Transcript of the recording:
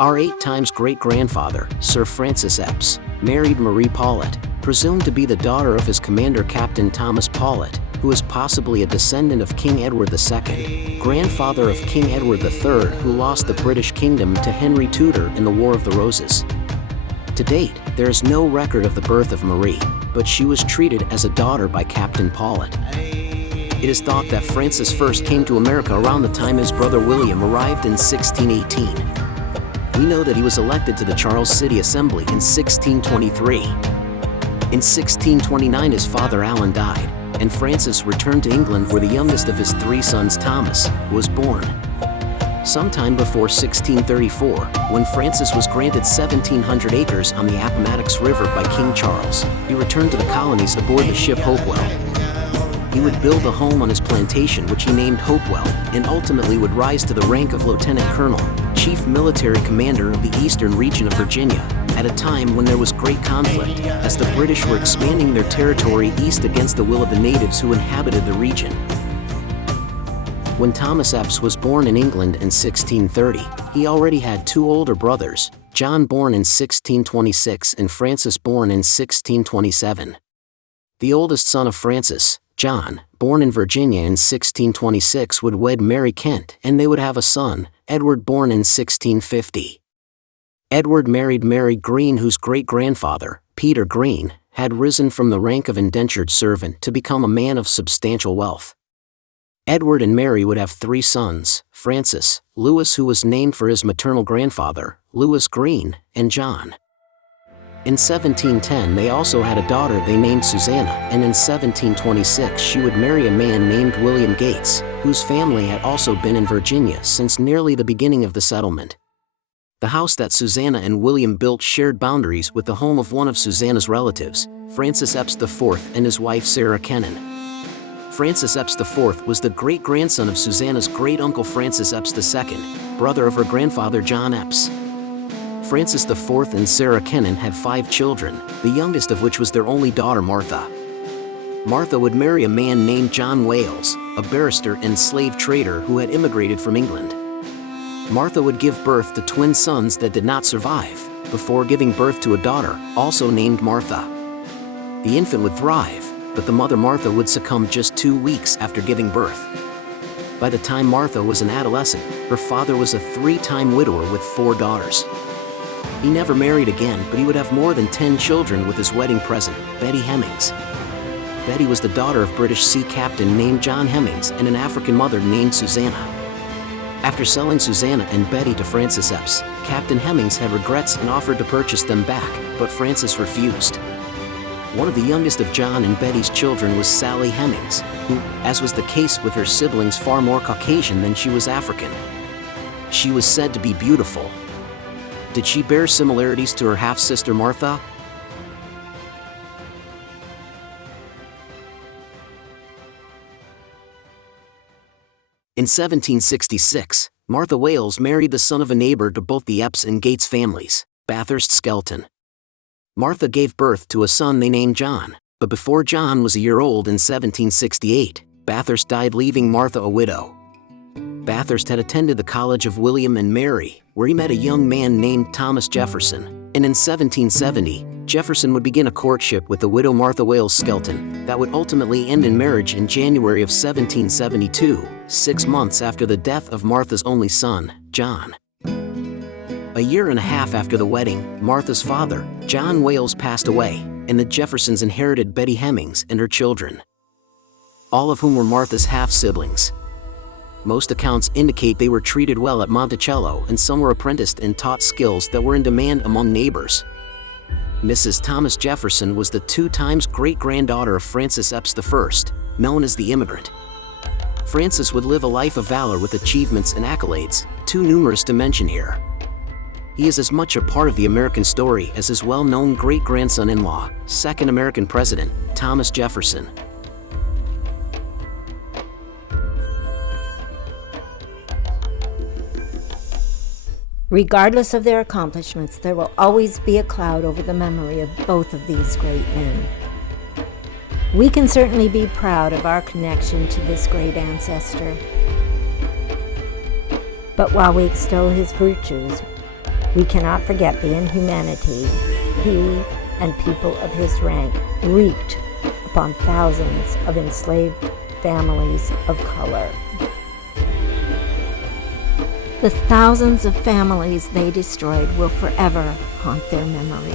Our 8 times great-grandfather, Sir Francis Eppes, married Marie Paulette, presumed to be the daughter of his commander Captain Thomas Paulette, who is possibly a descendant of King Edward II, grandfather of King Edward III, who lost the British kingdom to Henry Tudor in the War of the Roses. To date, there is no record of the birth of Marie, but she was treated as a daughter by Captain Paulette. It is thought that Francis first came to America around the time his brother William arrived in 1618. We know that he was elected to the Charles City Assembly in 1623. In 1629 his father Alan died, and Francis returned to England where the youngest of his 3 sons, Thomas, was born. Sometime before 1634, when Francis was granted 1,700 acres on the Appomattox River by King Charles, he returned to the colonies aboard the ship Hopewell. He would build a home on his plantation which he named Hopewell, and ultimately would rise to the rank of Lieutenant Colonel, Chief Military Commander of the Eastern Region of Virginia, at a time when there was great conflict, as the British were expanding their territory east against the will of the natives who inhabited the region. When Thomas Eppes was born in England in 1630, he already had 2 older brothers, John born in 1626 and Francis born in 1627. The oldest son of Francis, John, born in Virginia in 1626, would wed Mary Kent, and they would have a son, Edward, born in 1650. Edward married Mary Green, whose great-grandfather, Peter Green, had risen from the rank of indentured servant to become a man of substantial wealth. Edward and Mary would have 3 sons, Francis, Louis, who was named for his maternal grandfather, Louis Green, and John. In 1710 they also had a daughter they named Susanna, and in 1726 she would marry a man named William Gates, whose family had also been in Virginia since nearly the beginning of the settlement. The house that Susanna and William built shared boundaries with the home of one of Susanna's relatives, Francis Eppes IV, and his wife Sarah Kennan. Francis Eppes IV was the great-grandson of Susanna's great-uncle Francis Eppes II, brother of her grandfather John Eppes. Francis IV and Sarah Kennan had 5 children, the youngest of which was their only daughter Martha. Martha would marry a man named John Wayles, a barrister and slave trader who had immigrated from England. Martha would give birth to twin sons that did not survive, before giving birth to a daughter, also named Martha. The infant would thrive, but the mother Martha would succumb just 2 weeks after giving birth. By the time Martha was an adolescent, her father was a 3-time widower with 4 daughters. He never married again, but he would have more than 10 children with his wedding present, Betty Hemmings. Betty was the daughter of British sea captain named John Hemmings and an African mother named Susanna. After selling Susanna and Betty to Francis Eppes, Captain Hemmings had regrets and offered to purchase them back, but Francis refused. One of the youngest of John and Betty's children was Sally Hemmings, who, as was the case with her siblings, far more Caucasian than she was African. She was said to be beautiful. Did she bear similarities to her half-sister Martha? In 1766, Martha Wayles married the son of a neighbor to both the Eppes and Gates families, Bathurst Skelton. Martha gave birth to a son they named John, but before John was a year old in 1768, Bathurst died, leaving Martha a widow. Bathurst had attended the College of William and Mary, where he met a young man named Thomas Jefferson, and in 1770, Jefferson would begin a courtship with the widow Martha Wayles Skelton that would ultimately end in marriage in January of 1772, 6 months after the death of Martha's only son, John. A year and a half after the wedding, Martha's father, John Wayles, passed away, and the Jeffersons inherited Betty Hemmings and her children, all of whom were Martha's half-siblings. Most accounts indicate they were treated well at Monticello, and some were apprenticed and taught skills that were in demand among neighbors. Mrs. Thomas Jefferson was the 2 times great-granddaughter of Francis Eppes I, known as the Immigrant. Francis would live a life of valor with achievements and accolades, too numerous to mention here. He is as much a part of the American story as his well-known great-grandson-in-law, 2nd American President, Thomas Jefferson. Regardless of their accomplishments, there will always be a cloud over the memory of both of these great men. We can certainly be proud of our connection to this great ancestor. But while we extol his virtues, We cannot forget the inhumanity he and people of his rank wreaked upon thousands of enslaved families of color. The thousands of families they destroyed will forever haunt their memory.